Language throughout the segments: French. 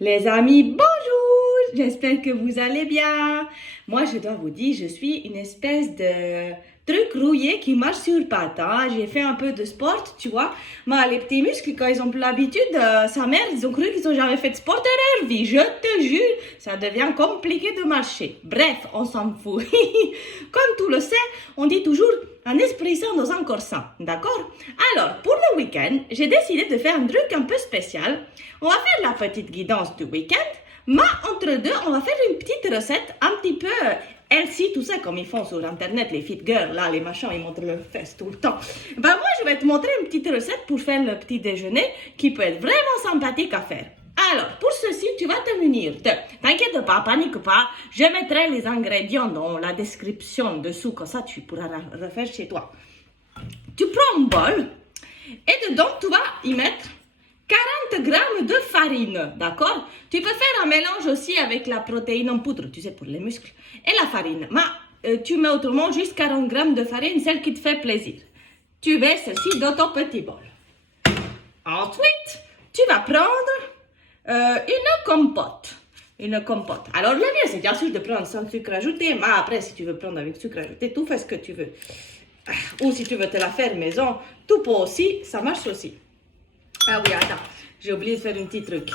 Les amis, bonjour! J'espère que vous allez bien. Moi, je dois vous dire, je suis une espèce de truc rouillé qui marche sur pattes. Hein. J'ai fait un peu de sport, tu vois. Mais les petits muscles, quand ils ont plus l'habitude, sa mère, ils ont cru qu'ils n'ont jamais fait de sport de leur vie. Je te jure, ça devient compliqué de marcher. Bref, on s'en fout. Comme tu le sais, on dit toujours un esprit sain dans un corps sain. D'accord? Alors, pour le week-end, j'ai décidé de faire un truc un peu spécial. On va faire la petite guidance du week-end, mais entre deux, on va faire une petite recette un petit peu healthy, tout ça, comme ils font sur Internet, les fit girls, là, les machins, ils montrent leurs fesses tout le temps. Ben moi, je vais te montrer une petite recette pour faire le petit déjeuner qui peut être vraiment sympathique à faire. Alors, pour ceci, tu vas te munir de... T'inquiète pas, panique pas, je mettrai les ingrédients dans la description dessous, comme ça tu pourras refaire chez toi. Tu prends un bol et dedans, tu vas y mettre 40 grammes de farine, d'accord? Tu peux faire un mélange aussi avec la protéine en poudre, tu sais, pour les muscles, et la farine. Mais tu mets autrement juste 40 grammes de farine, celle qui te fait plaisir. Tu verses ceci dans ton petit bol. Ensuite, tu vas prendre une compote. Une compote. Alors, le mieux, c'est bien sûr de prendre sans sucre ajouté, mais après, si tu veux prendre avec sucre ajouté, tout fais ce que tu veux. Ou si tu veux te la faire maison, tout pot aussi, ça marche aussi. Ah oui, attends, j'ai oublié de faire un petit truc.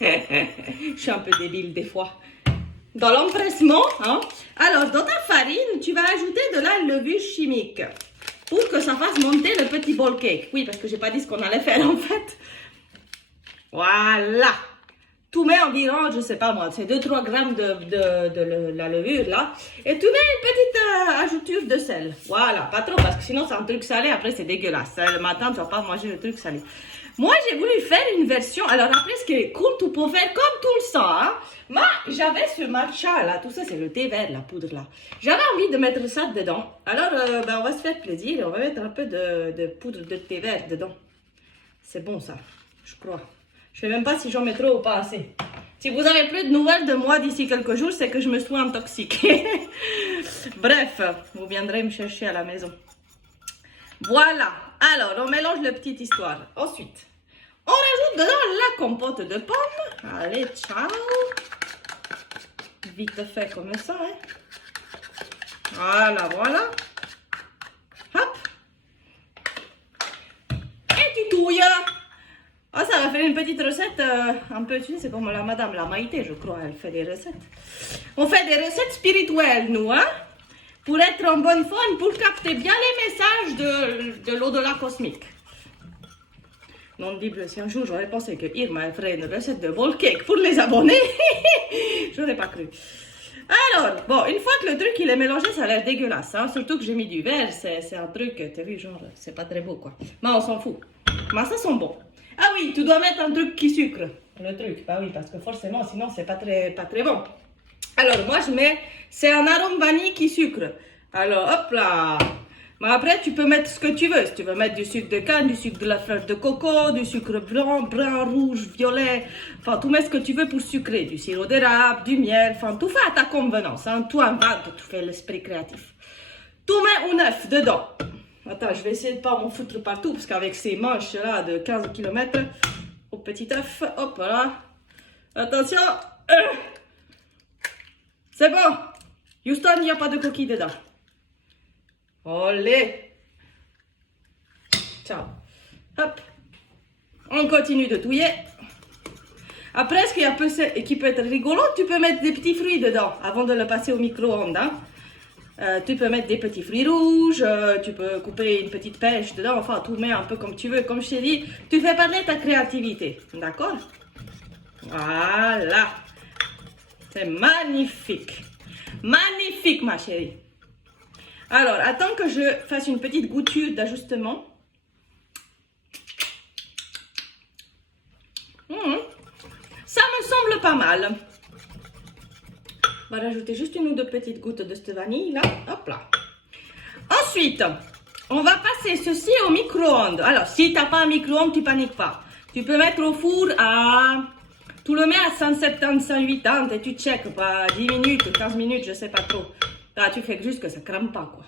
Je suis un peu débile des fois. Dans l'empressement, hein, alors dans ta farine, tu vas ajouter de la levure chimique pour que ça fasse monter le petit bol cake. Oui, parce que j'ai pas dit ce qu'on allait faire en fait. Voilà. Tu mets environ, je sais pas moi, c'est 2-3 grammes de la levure là. Et tu mets une petite ajouture de sel. Voilà, pas trop parce que sinon c'est un truc salé, après c'est dégueulasse. Le matin, tu vas pas manger le truc salé. Moi, j'ai voulu faire une version. Alors après, ce qui est cool, tu peux faire comme tout le sang. Hein? Moi, j'avais ce matcha là, tout ça, c'est le thé vert, la poudre là. J'avais envie de mettre ça dedans. Alors, on va se faire plaisir et on va mettre un peu de poudre de thé vert dedans. C'est bon ça, je crois. Je ne sais même pas si j'en mets trop ou pas assez. Si vous avez plus de nouvelles de moi d'ici quelques jours, c'est que je me suis intoxiquée. Bref, vous viendrez me chercher à la maison. Voilà. Alors, on mélange la petite histoire. Ensuite, on rajoute dedans la compote de pommes. Allez, ciao. Vite fait comme ça. Hein. Voilà, voilà. Hop. Et tu touilles. Ah, ça va faire une petite recette un peu, tu sais, c'est comme la madame, la Maïté, je crois, elle fait des recettes. On fait des recettes spirituelles, nous, hein, pour être en bonne forme, pour capter bien les messages de l'au-delà cosmique. Non, Bible, si un jour j'aurais pensé que Irma ferait une recette de bowl cake pour les abonnés, j'aurais pas cru. Alors, bon, une fois que le truc il est mélangé, ça a l'air dégueulasse, hein, surtout que j'ai mis du verre, c'est un truc, t'as vu, genre, c'est pas très beau, quoi. Mais on s'en fout. Mais ça sent bon. Ah oui, tu dois mettre un truc qui sucre. Le truc, bah oui, parce que forcément, sinon, c'est pas très bon. Alors, moi, je mets, c'est un arôme vanille qui sucre. Alors, hop là. Mais après, tu peux mettre ce que tu veux. Si tu veux mettre du sucre de canne, du sucre de la fleur de coco, du sucre blanc, brun, rouge, violet. Enfin, tu mets ce que tu veux pour sucrer. Du sirop d'érable, du miel. Enfin, tout fait à ta convenance. Hein. Tout invente, tu fais l'esprit créatif. Tu mets un œuf dedans. Attends, je vais essayer de ne pas m'en foutre partout, parce qu'avec ces manches là de 15 km, au petit œuf, hop là. Attention. C'est bon. Houston, il n'y a pas de coquille dedans. Olé. Ciao. Hop. On continue de touiller. Après, ce qui peut être rigolo, tu peux mettre des petits fruits dedans, avant de le passer au micro-ondes. Hein. Tu peux mettre des petits fruits rouges, tu peux couper une petite pêche dedans, enfin, tout met un peu comme tu veux. Comme je t'ai dit, tu fais parler ta créativité, d'accord? Voilà. C'est magnifique. Magnifique, ma chérie. Alors, attends que je fasse une petite gouture d'ajustement. Ça me semble pas mal. On va rajouter juste une ou deux petites gouttes de cette vanille là. Hop là. Ensuite, on va passer ceci au micro-ondes. Alors, si tu n'as pas un micro-ondes, tu paniques pas. Tu peux mettre au four à... Tu le mets à 170, 180 et tu checkes pas 10 minutes, 15 minutes, je sais pas trop. Là, tu fais juste que ça crame pas quoi.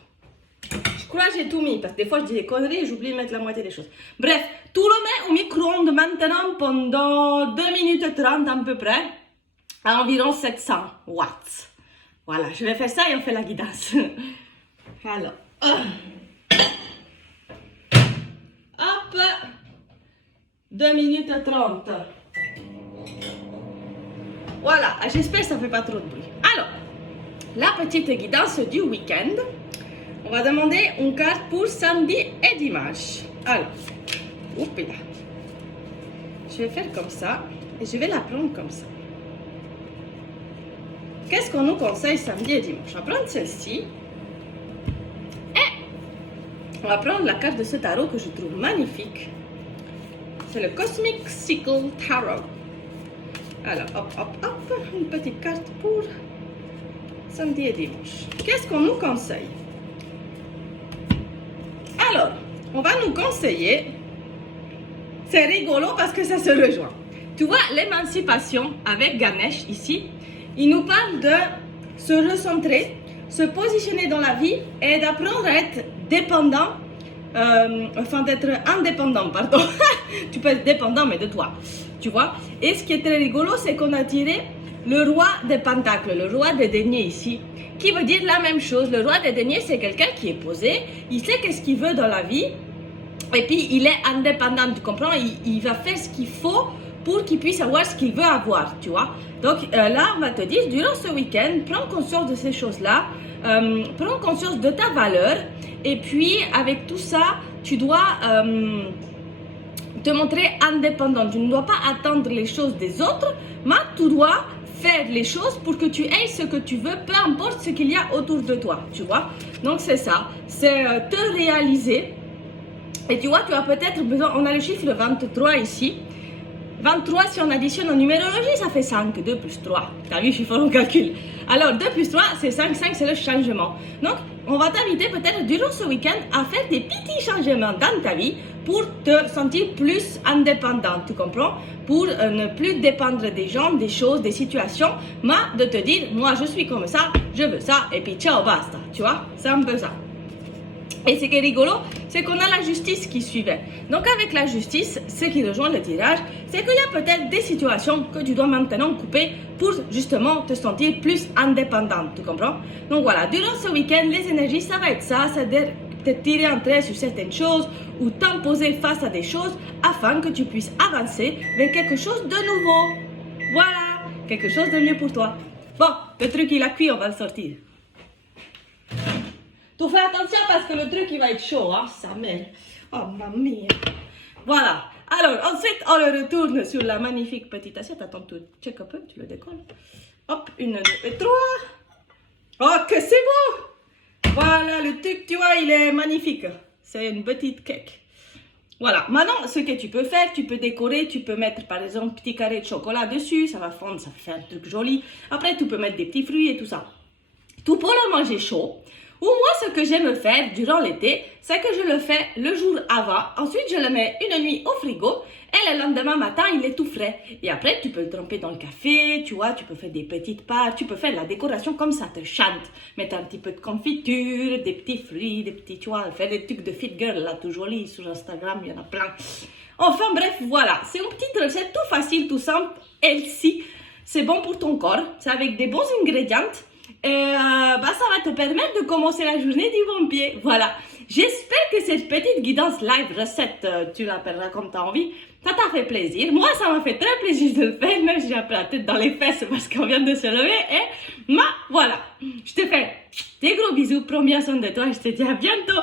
crois que j'ai tout mis, parce que des fois je dis des conneries et j'oublie de mettre la moitié des choses. Bref, tout le met au micro-ondes maintenant pendant 2 minutes 30 à peu près, à environ 700 watts. Voilà, je vais faire ça et on fait la guidance. Alors, hop, 2 minutes 30. Voilà, j'espère que ça ne fait pas trop de bruit. Alors, la petite guidance du week-end. On va demander une carte pour samedi et dimanche. Alors, oups là. Je vais faire comme ça et je vais la prendre comme ça. Qu'est-ce qu'on nous conseille samedi et dimanche? On va prendre celle-ci. Et on va prendre la carte de ce tarot que je trouve magnifique. C'est le Cosmic Sickle Tarot. Alors, hop, hop, hop, une petite carte pour samedi et dimanche. Qu'est-ce qu'on nous conseille? Alors, on va nous conseiller, c'est rigolo parce que ça se rejoint. Tu vois, l'émancipation avec Ganesh ici, il nous parle de se recentrer, se positionner dans la vie et d'apprendre à être dépendant, d'être indépendant, pardon. Tu peux être dépendant, mais de toi, tu vois. Et ce qui est très rigolo, c'est qu'on a tiré le roi des pentacles, le roi des deniers ici, qui veut dire la même chose. Le roi des deniers, c'est quelqu'un qui est posé, il sait qu'est-ce qu'il veut dans la vie, et puis il est indépendant, tu comprends, il va faire ce qu'il faut pour qu'il puisse avoir ce qu'il veut avoir, tu vois. Donc là, on va te dire, durant ce week-end, prends conscience de ces choses-là, prends conscience de ta valeur, et puis avec tout ça, tu dois te montrer indépendant. Tu ne dois pas attendre les choses des autres, mais tu dois faire les choses pour que tu aies ce que tu veux, peu importe ce qu'il y a autour de toi, tu vois. Donc c'est ça, c'est te réaliser. Et tu vois, tu as peut-être besoin, on a le chiffre 23 ici. 23, si on additionne en numérologie, ça fait 5, 2 plus 3. Tu as vu, je suis fort en calcul. Alors, 2 plus 3, c'est 5, 5 c'est le changement. Donc, on va t'inviter peut-être durant ce week-end à faire des petits changements dans ta vie pour te sentir plus indépendant, tu comprends? Pour ne plus dépendre des gens, des choses, des situations, mais de te dire, moi je suis comme ça, je veux ça, et puis ciao, basta, tu vois? C'est un peu ça. Et ce qui est rigolo, c'est qu'on a la justice qui suivait. Donc avec la justice, ce qui rejoint le tirage, c'est qu'il y a peut-être des situations que tu dois maintenant couper pour justement te sentir plus indépendante, tu comprends? Donc voilà, durant ce week-end, les énergies, ça va être ça, c'est-à-dire te tirer en trait sur certaines choses ou t'imposer face à des choses afin que tu puisses avancer vers quelque chose de nouveau. Voilà, quelque chose de mieux pour toi. Bon, le truc il a cuit, on va le sortir. Tu fais attention parce que le truc il va être chaud, hein, sa mère. Oh mamma mia. Voilà. Alors ensuite on le retourne sur la magnifique petite assiette. Attends, tu check un peu, tu le décolles. Hop, 1, 2 et 3. Oh que c'est beau. Voilà, le truc, tu vois, il est magnifique. C'est une petite cake. Voilà. Maintenant, ce que tu peux faire, tu peux décorer, tu peux mettre par exemple un petit carré de chocolat dessus, ça va fondre, ça fait un truc joli. Après, tu peux mettre des petits fruits et tout ça. Tout pour le manger chaud. Ou moi, ce que j'aime faire durant l'été, c'est que je le fais le jour avant. Ensuite, je le mets une nuit au frigo. Et le lendemain matin, il est tout frais. Et après, tu peux le tremper dans le café, tu vois, tu peux faire des petites pâtes, tu peux faire la décoration comme ça te chante. Mettre un petit peu de confiture, des petits fruits, des petits, tu vois, faire des trucs de fit girl, là, tout joli, sur Instagram, il y en a plein. Enfin, bref, voilà. C'est une petite recette tout facile, tout simple, healthy. C'est bon pour ton corps. C'est avec des bons ingrédients. Et ça va te permettre de commencer la journée du bon pied. Voilà. J'espère que cette petite guidance live recette, tu l'appelleras comme tu as envie, ça t'a fait plaisir. Moi, ça m'a fait très plaisir de le faire, même si j'ai un peu la tête dans les fesses parce qu'on vient de se lever. Et voilà. Je te fais des gros bisous, prends bien soin de toi et je te dis à bientôt.